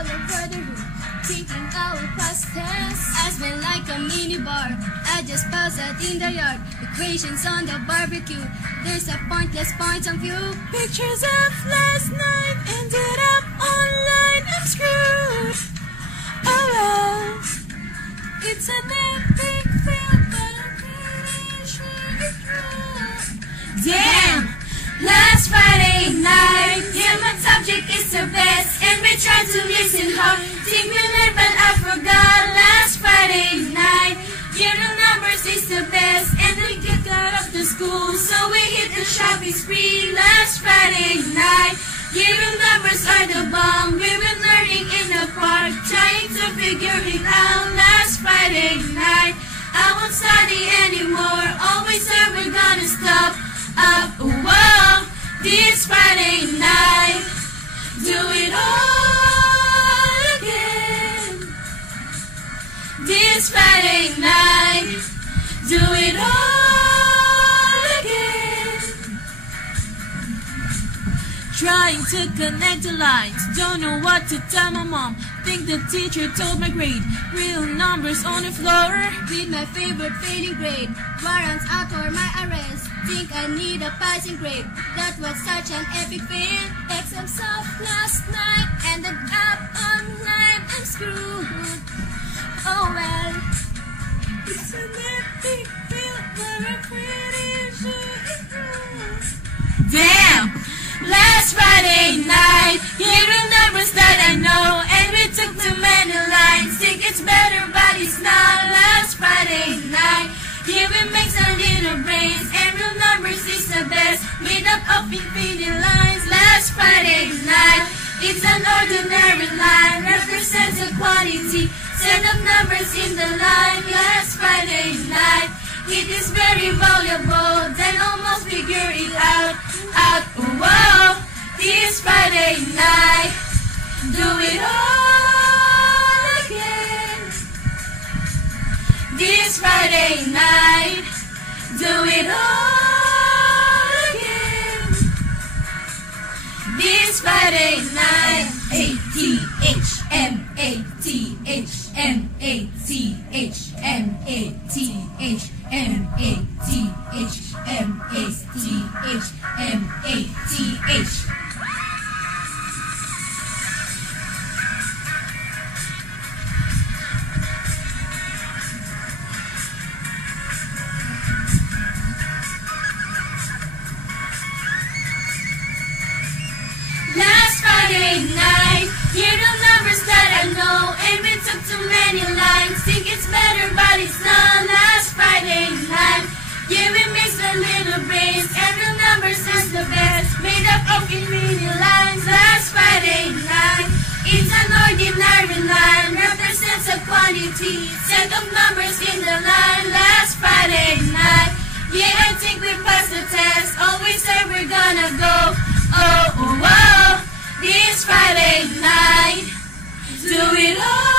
all over the room, thinking I will pass the test. I smell like a mini bar, I just pass out in the yard. Equations on the barbecue, there's a pointless point of view. Pictures of last night ended up online. I'm screwed. Oh well, It's an epic film, but I'm pretty sure it's true. damn! Last Friday night, yeah, my subject is the best, and we tried to listen hard. Think we learned, but I forgot. Last Friday night, yeah, the numbers is the best, and we get out of the school, so we hit the shopping spree. Last Friday night, yeah, the numbers are the bomb. We were learning in the park, trying to figure it out. Last Friday night, I won't study anymore. Always said we're gonna stop. Whoa, this Friday night, do it all again. This Friday night, do it all again. Trying to connect the lines, don't know what to tell my mom. Think the teacher told my grade, real numbers on the floor. With my favorite failing grade, warrants out for my arrest. Think I need a passing grade, that was such an epic fail. Exams off last night, ended up online, I'm screwed. Oh well, It's an epic fail, but I'm pretty sure it's true. Damn! Last Friday night, here are numbers that I know, and we took too many lines. Think it's better, but it's not. Last Friday night, here we make some little brains, and real numbers is the best, made up of infinite lines. Last Friday night, it's an ordinary line, represents a quantity, set of numbers in the line. Last Friday night, it is very valuable, then almost figure it out. Whoa, this Friday night, do it all again. This Friday night, do it all again. This Friday night, Last Friday night, hear the numbers that I know, and we took too many lines. Think it's better, but it's not. Last Friday night, yeah, we mixed a little brains, and the numbers is the best, made up of infinite lines. Last Friday night, it's an ordinary line, represents a quantity, set of numbers in the line. Last Friday night, yeah, I think we passed the test, always said we're gonna go. Oh, whoa, this Friday night, do it all.